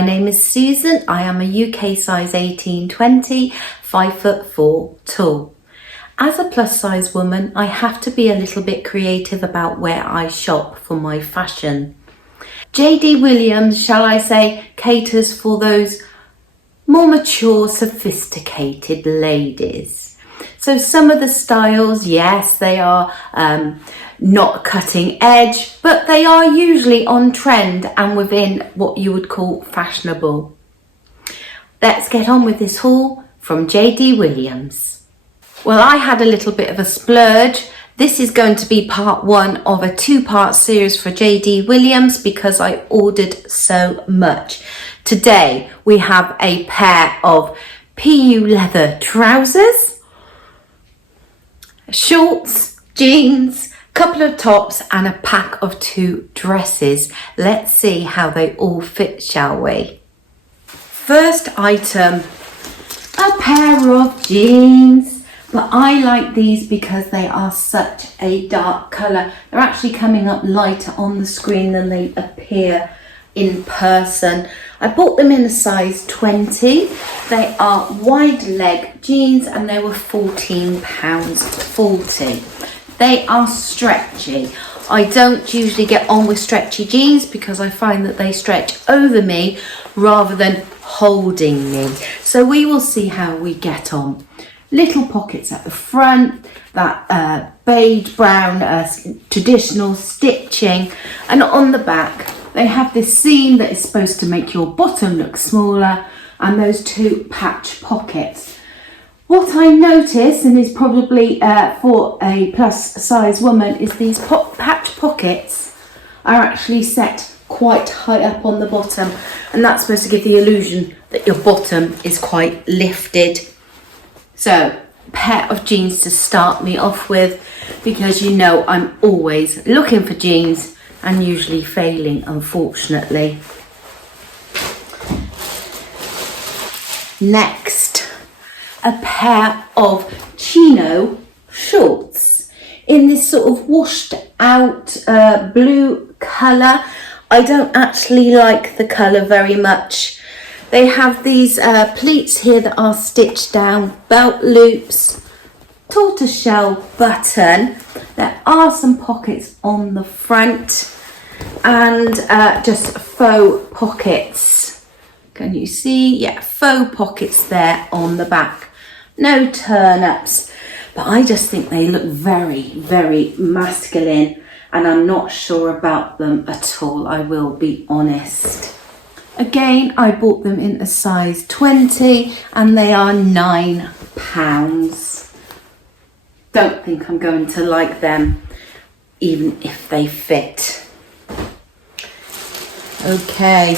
My name is Susan. I am a UK size 18-20, 5'4" tall. As a plus size woman, I have to be a little bit creative about where I shop for my fashion. JD Williams, shall I say, caters for those more mature, sophisticated ladies. So some of the styles, yes, they are not cutting edge, but they are usually on trend and within what you would call fashionable. Let's get on with this haul from JD Williams. Well, I had a little bit of a splurge. This is going to be part one of a two-part series for JD Williams because I ordered so much. Today we have a pair of PU leather trousers, shorts, jeans, couple of tops and a pack of 2 dresses. Let's see how they all fit, shall we? First item, a pair of jeans, but I like these because they are such a dark colour. They're actually coming up lighter on the screen than they appear in person. I bought them in a size 20. They are wide leg jeans and they were £14.40. They are stretchy. I don't usually get on with stretchy jeans because I find that they stretch over me rather than holding me. So we will see how we get on. Little pockets at the front, that beige brown traditional stitching, and on the back they have this seam that is supposed to make your bottom look smaller and those 2 patch pockets. What I notice, and is probably for a plus size woman, is these patch pockets are actually set quite high up on the bottom, and that's supposed to give the illusion that your bottom is quite lifted. So, a pair of jeans to start me off with, because you know I'm always looking for jeans and usually failing, unfortunately. Next, a pair of chino shorts in this sort of washed out blue colour. I don't actually like the colour very much. They have these pleats here that are stitched down, belt loops, tortoiseshell button. There are some pockets on the front and just faux pockets. Can you see? Yeah, faux pockets there on the back. No turn-ups, but I just think they look very, very masculine and I'm not sure about them at all, I will be honest. Again, I bought them in a size 20 and they are £9. Don't think I'm going to like them, even if they fit. Okay,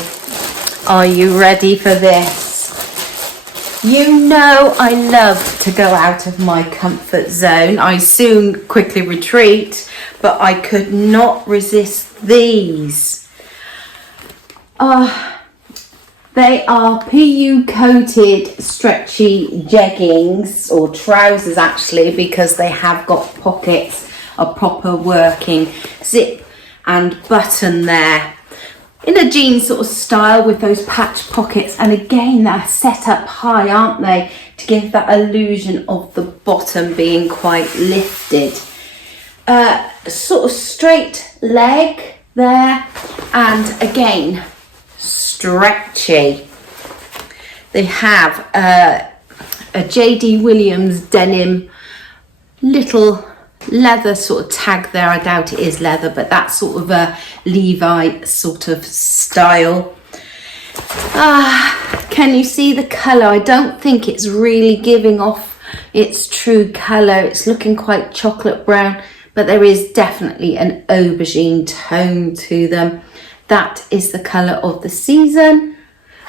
are you ready for this? You know I love to go out of my comfort zone. I soon quickly retreat, but I could not resist these. They are PU coated stretchy jeggings, or trousers actually, because they have got pockets, a proper working zip and button there. In a jean sort of style with those patch pockets, and again they're set up high, aren't they, to give that illusion of the bottom being quite lifted. Sort of straight leg there, and again stretchy. They have a JD Williams denim little leather sort of tag there. I doubt it is leather, but that's sort of a Levi sort of style. Can you see the colour? I don't think it's really giving off its true colour. It's looking quite chocolate brown, but there is definitely an aubergine tone to them. That is the colour of the season.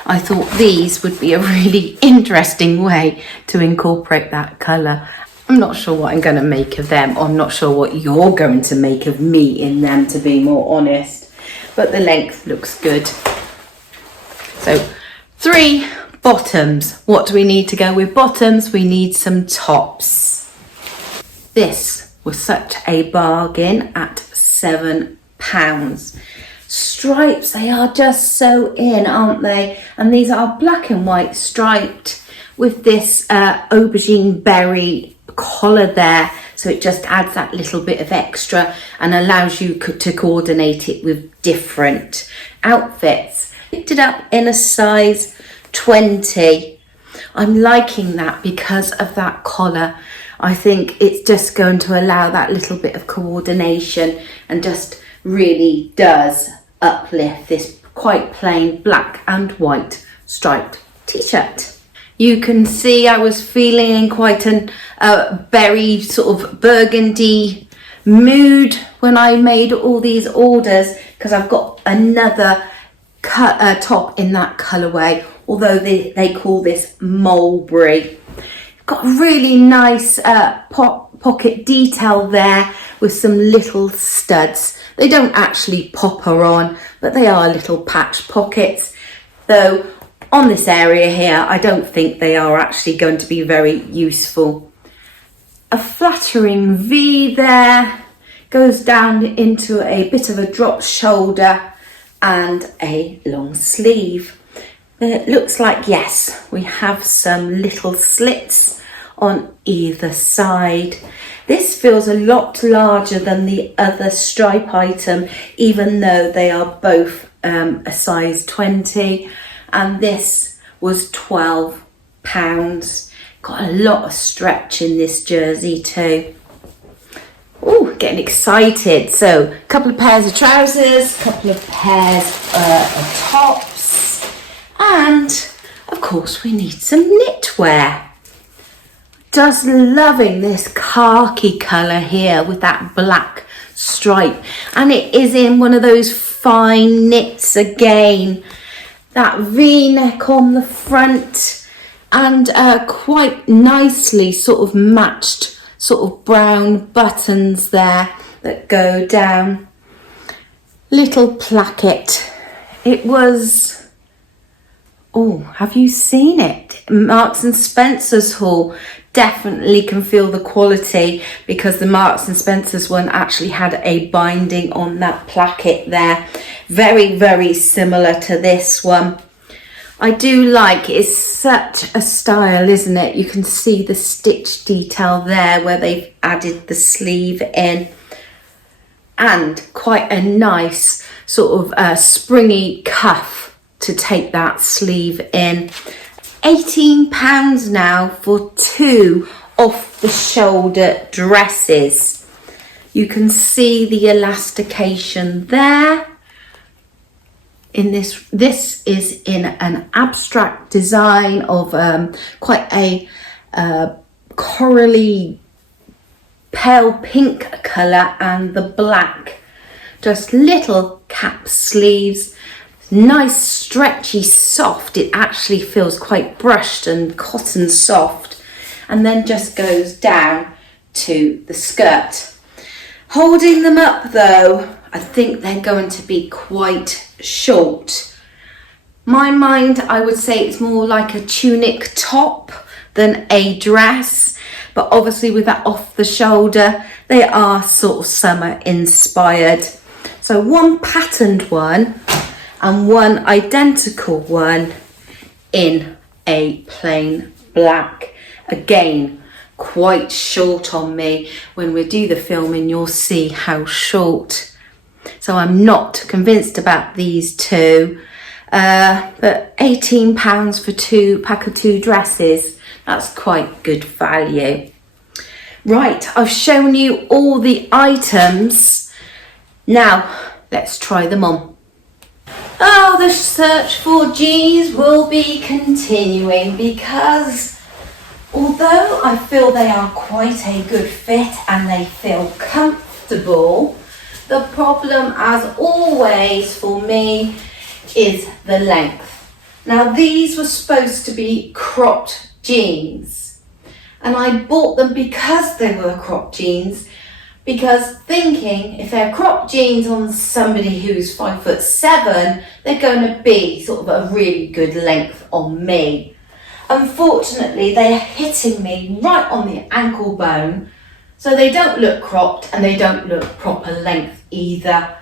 I thought these would be a really interesting way to incorporate that colour. I'm not sure what I'm going to make of them. I'm not sure what you're going to make of me in them, to be more honest. But the length looks good. So 3 bottoms. What do we need to go with bottoms? We need some tops. This was such a bargain at £7. stripes, they are just so in, aren't they? And these are black and white striped with this aubergine berry collar there, so it just adds that little bit of extra and allows you to coordinate it with different outfits. Picked it up in a size 20. I'm liking that because of that collar. I think it's just going to allow that little bit of coordination and just really does uplift this quite plain black and white striped t-shirt. You can see I was feeling in quite a berry sort of burgundy mood when I made all these orders, because I've got another top in that colourway, although they call this mulberry. Got a really nice pocket detail there with some little studs. They don't actually pop her on, but they are little patch pockets. Though on this area here, I don't think they are actually going to be very useful. A flattering V there, goes down into a bit of a drop shoulder and a long sleeve. It looks like, yes, we have some little slits on either side. This feels a lot larger than the other stripe item, even though they are both a size 20, and this was £12. Got a lot of stretch in this jersey too. Oh, getting excited. So a couple of pairs of trousers, a couple of pairs of tops, and of course we need some knitwear. Just loving this khaki colour here with that black stripe, and it is in one of those fine knits again. That V-neck on the front and quite nicely sort of matched sort of brown buttons there that go down. Little placket. It was, oh, have you seen it? Marks and Spencer's haul. Definitely can feel the quality, because the Marks and Spencer's one actually had a binding on that placket there. Very, very similar to this one. I do like, it's such a style, isn't it? You can see the stitch detail there where they've added the sleeve in, and quite a nice sort of springy cuff to take that sleeve in. £18 now for two off the shoulder dresses. You can see the elastication there. In this is in an abstract design of quite a corally pale pink colour and the black. Just little cap sleeves, nice stretchy soft. It actually feels quite brushed and cotton soft, and then just goes down to the skirt. Holding them up though, I think they're going to be quite short. My mind, I would say it's more like a tunic top than a dress, but obviously with that off the shoulder, they are sort of summer inspired. So one patterned one and one identical one in a plain black. Again, quite short on me. When we do the filming, you'll see how short. So I'm not convinced about these two, but £18 for pack of two dresses, that's quite good value. Right, I've shown you all the items. Now, let's try them on. Oh, the search for jeans will be continuing, because although I feel they are quite a good fit and they feel comfortable, the problem, as always for me, is the length. Now, these were supposed to be cropped jeans, and I bought them because they were cropped jeans, because thinking if they're cropped jeans on somebody who's 5'7", they're going to be sort of a really good length on me. Unfortunately, they're hitting me right on the ankle bone, so they don't look cropped and they don't look proper length either.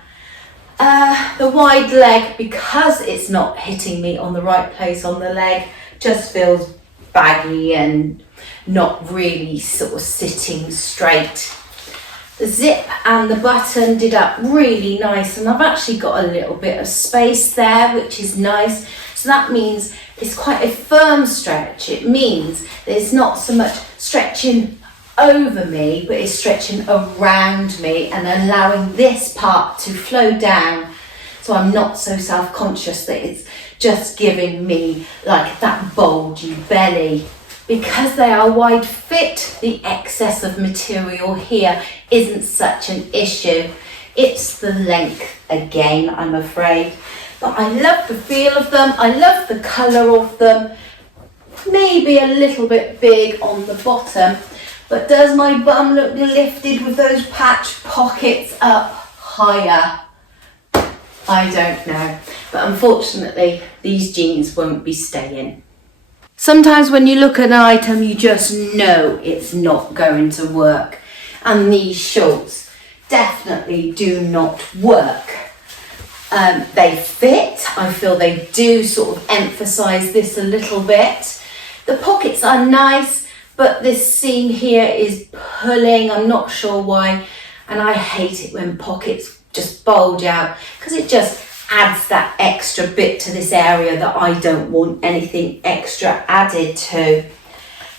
The wide leg, because it's not hitting me on the right place on the leg, just feels baggy and not really sort of sitting straight. The zip and the button did up really nice, and I've actually got a little bit of space there, which is nice. So that means it's quite a firm stretch. It means there's not so much stretching over me, but it's stretching around me and allowing this part to flow down, so I'm not so self-conscious that it's just giving me like that bulgy belly. Because they are wide fit, the excess of material here isn't such an issue. It's the length again, I'm afraid. But I love the feel of them, I love the colour of them. Maybe a little bit big on the bottom, but does my bum look lifted with those patch pockets up higher? I don't know, but unfortunately these jeans won't be staying. Sometimes when you look at an item, you just know it's not going to work, and these shorts definitely do not work. They fit. I feel they do sort of emphasize this a little bit. The pockets are nice, but this seam here is pulling. I'm not sure why, and I hate it when pockets just bulge out, because it just adds that extra bit to this area that I don't want anything extra added to.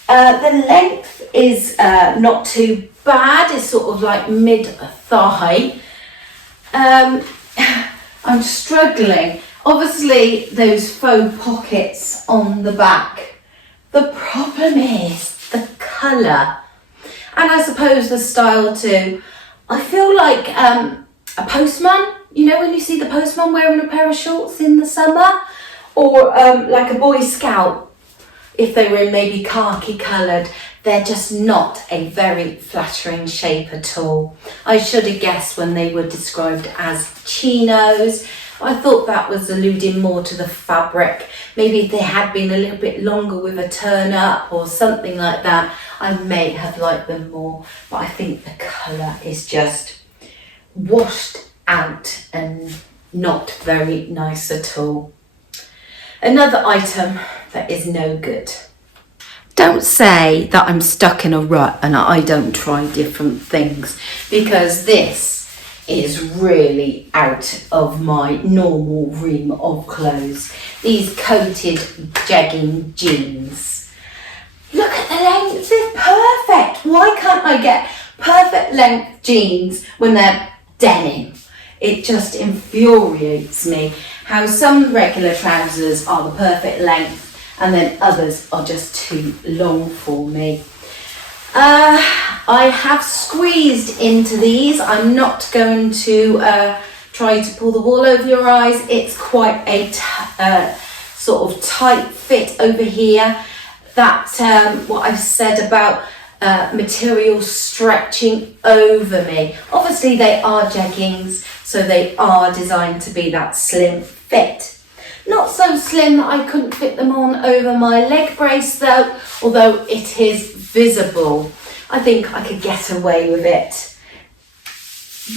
The length is not too bad. It's sort of like mid-thigh. I'm struggling. Obviously, those faux pockets on the back. The problem is the colour. And I suppose the style too. I feel like a postman. You know when you see the postman wearing a pair of shorts in the summer? Or like a Boy Scout, if they were maybe khaki coloured. They're just not a very flattering shape at all. I should have guessed when they were described as chinos. I thought that was alluding more to the fabric. Maybe if they had been a little bit longer with a turn up or something like that, I may have liked them more. But I think the colour is just washed out and not very nice at all. Another item that is no good. Don't say that I'm stuck in a rut and I don't try different things, because this is really out of my normal ream of clothes. These coated jegging jeans. Look at the length, it's perfect. Why can't I get perfect length jeans when they're denim? It just infuriates me how some regular trousers are the perfect length and then others are just too long for me. I have squeezed into these. I'm not going to try to pull the wool over your eyes. It's quite a sort of tight fit over here. That what I've said about material stretching over me. Obviously they are jeggings, so they are designed to be that slim fit. Not so slim that I couldn't fit them on over my leg brace though, although it is visible. I think I could get away with it.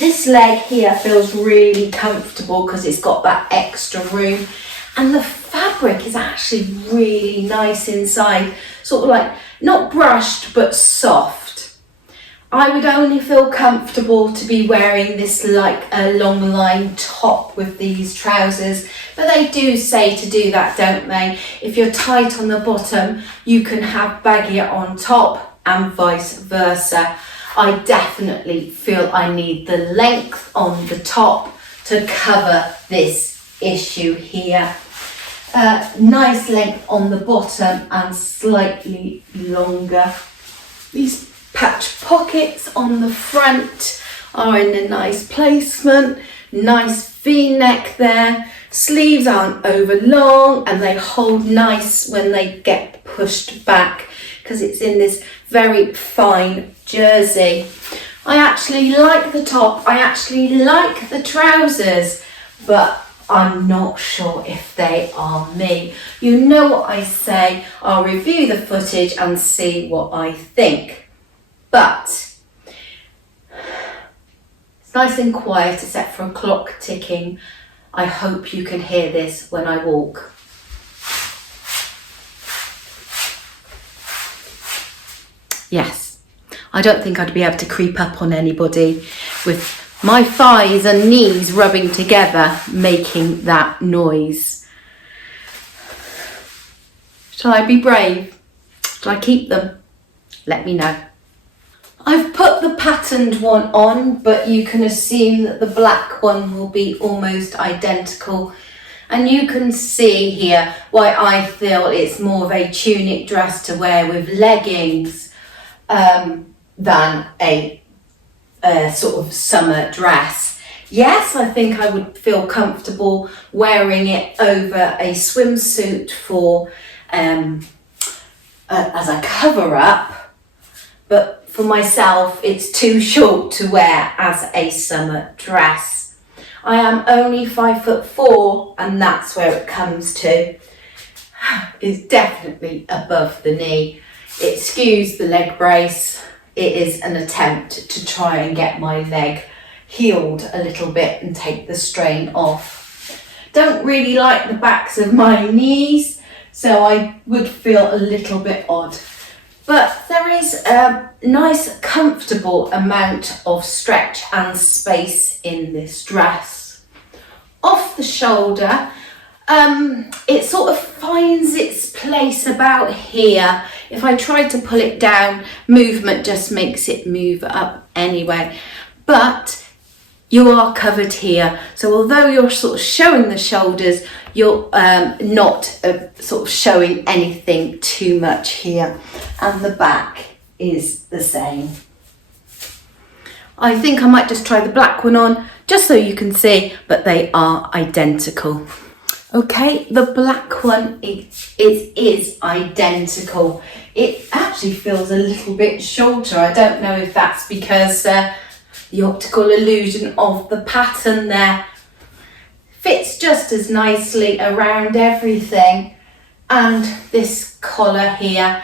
This leg here feels really comfortable because it's got that extra room, and the fabric is actually really nice inside, sort of like not brushed but soft. I would only feel comfortable to be wearing this like a long line top with these trousers, but they do say to do that, don't they? If you're tight on the bottom, you can have baggier on top and vice versa. I definitely feel I need the length on the top to cover this issue here. Nice length on the bottom and slightly longer. These patch pockets on the front are in a nice placement. Nice V-neck there. Sleeves aren't over long and they hold nice when they get pushed back because it's in this very fine jersey. I actually like the top. I actually like the trousers, but I'm not sure if they are me. You know what I say. I'll review the footage and see what I think. But it's nice and quiet except for a clock ticking. I hope you can hear this when I walk. Yes, I don't think I'd be able to creep up on anybody with my thighs and knees rubbing together, making that noise. Shall I be brave? Shall I keep them? Let me know. I've put the patterned one on, but you can assume that the black one will be almost identical. And you can see here why I feel it's more of a tunic dress to wear with leggings than a sort of summer dress. Yes, I think I would feel comfortable wearing it over a swimsuit for as a cover-up, but for myself it's too short to wear as a summer dress. I am only 5'4", and that's where it comes to. It's definitely above the knee. It skews the leg brace. It is an attempt to try and get my leg healed a little bit and take the strain off. Don't really like the backs of my knees, so I would feel a little bit odd. But there is a nice, comfortable amount of stretch and space in this dress. Off the shoulder, it sort of finds its place about here. If I try to pull it down, movement just makes it move up anyway. But you are covered here. So although you're sort of showing the shoulders, you're not sort of showing anything too much here. And the back is the same. I think I might just try the black one on, just so you can see, but they are identical. Okay, the black one is identical. It actually feels a little bit shorter. I don't know if that's because the optical illusion of the pattern there. Fits just as nicely around everything. And this collar here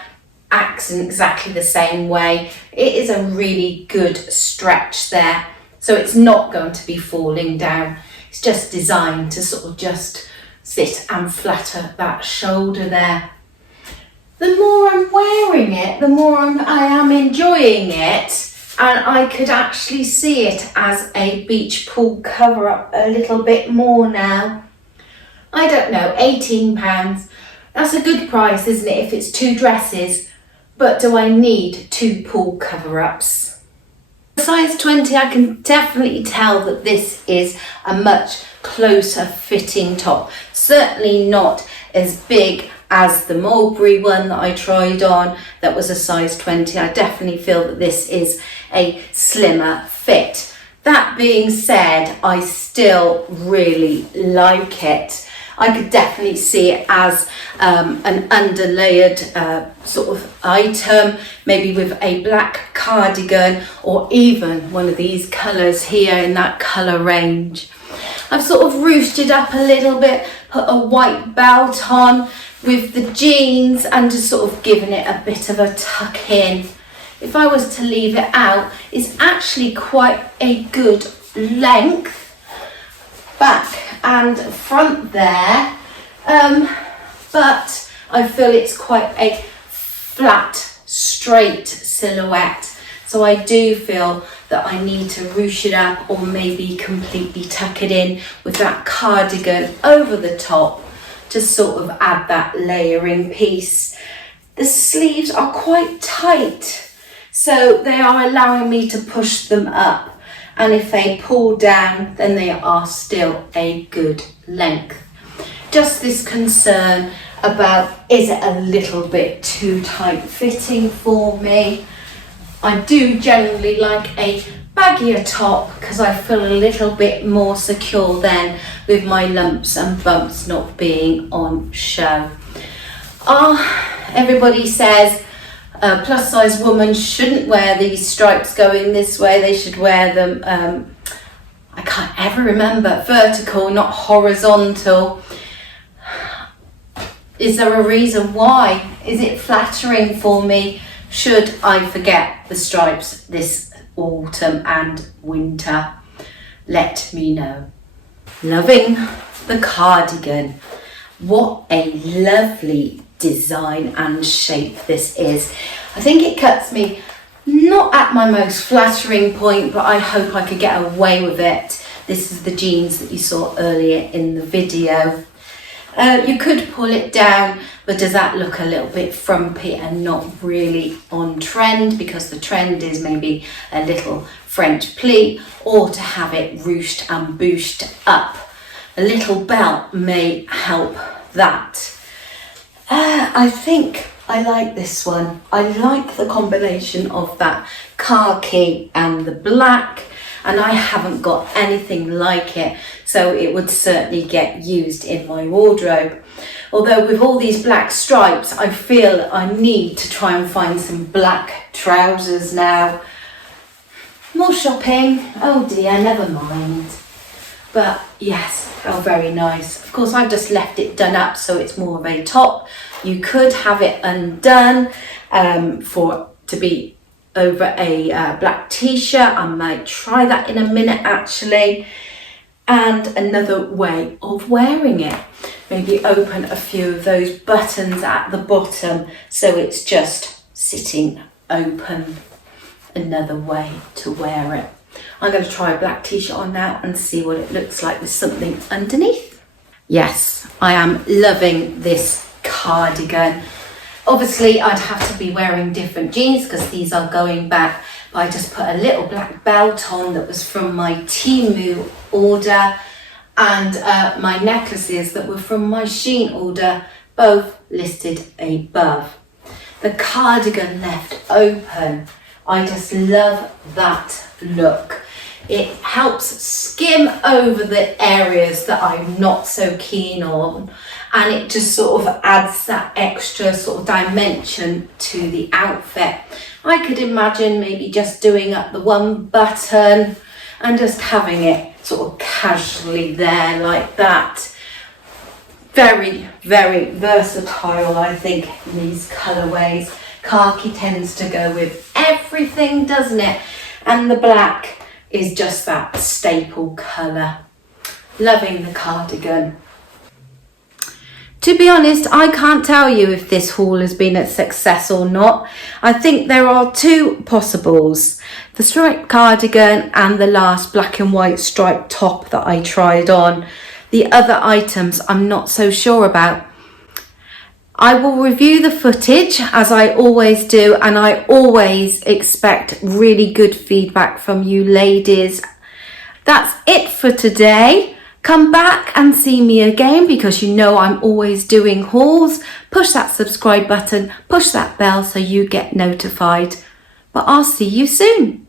acts in exactly the same way. It is a really good stretch there. So it's not going to be falling down. It's just designed to sort of just sit and flatter that shoulder there. The more I'm wearing it, the more I am enjoying it, and I could actually see it as a beach pool cover up a little bit more now. I don't know, £18. That's a good price, isn't it, if it's 2 dresses? But do I need 2 pool cover-ups? Size 20, I can definitely tell that this is a much closer fitting top. Certainly not as big as the Mulberry one that I tried on, that was a size 20. I definitely feel that this is a slimmer fit. That being said, I still really like it. I could definitely see it as an underlayered sort of item, maybe with a black cardigan, or even one of these colours here in that colour range. I've sort of roosted up a little bit, put a white belt on with the jeans and just sort of given it a bit of a tuck in. If I was to leave it out, it's actually quite a good length, back and front there, but I feel it's quite a flat, straight silhouette. So I do feel that I need to ruche it up or maybe completely tuck it in with that cardigan over the top to sort of add that layering piece. The sleeves are quite tight, so they are allowing me to push them up. And if they pull down, then they are still a good length. Just this concern about, is it a little bit too tight fitting for me? I do generally like a baggier top because I feel a little bit more secure then with my lumps and bumps not being on show. Everybody says a plus size woman shouldn't wear these stripes going this way, they should wear them, I can't ever remember, vertical, not horizontal. Is there a reason why? Is it flattering for me? Should I forget the stripes this autumn and winter? let me know. Loving the cardigan. What a lovely design and shape this is. I think it cuts me not at my most flattering point, but I hope I could get away with it. This is the jeans that you saw earlier in the video. You could pull it down, but does that look a little bit frumpy and not really on trend, because the trend is maybe a little French pleat, or to have it ruched and booshed up. A little belt may help that. I think I like this one. I like the combination of that khaki and the black, and I haven't got anything like it, so it would certainly get used in my wardrobe. Although with all these black stripes, I feel I need to try and find some black trousers now. More shopping, oh dear, never mind. But yes, oh, very nice. Of course, I've just left it done up, so it's more of a top. You could have it undone to be over a black t-shirt. I might try that in a minute actually. And another way of wearing it, maybe open a few of those buttons at the bottom so it's just sitting open. Another way to wear it. I'm going to try a black t-shirt on now and see what it looks like with something underneath. Yes, I am loving this cardigan. Obviously I'd have to be wearing different jeans because these are going back, but I just put a little black belt on that was from my Temu order, and my necklaces that were from my Shein order, both listed above. The cardigan left open, I just love that look. It helps skim over the areas that I'm not so keen on, and it just sort of adds that extra sort of dimension to the outfit. I could imagine maybe just doing up the one button and just having it sort of casually there like that. Very, very versatile, I think, in these colourways. Khaki tends to go with everything, doesn't it? And the black is just that staple colour. Loving the cardigan. To be honest, I can't tell you if this haul has been a success or not. I think there are two possibles. The striped cardigan and the last black and white striped top that I tried on. The other items I'm not so sure about. I will review the footage as I always do, and I always expect really good feedback from you ladies. That's it for today. Come back and see me again, because you know I'm always doing hauls. Push that subscribe button, push that bell so you get notified. But I'll see you soon.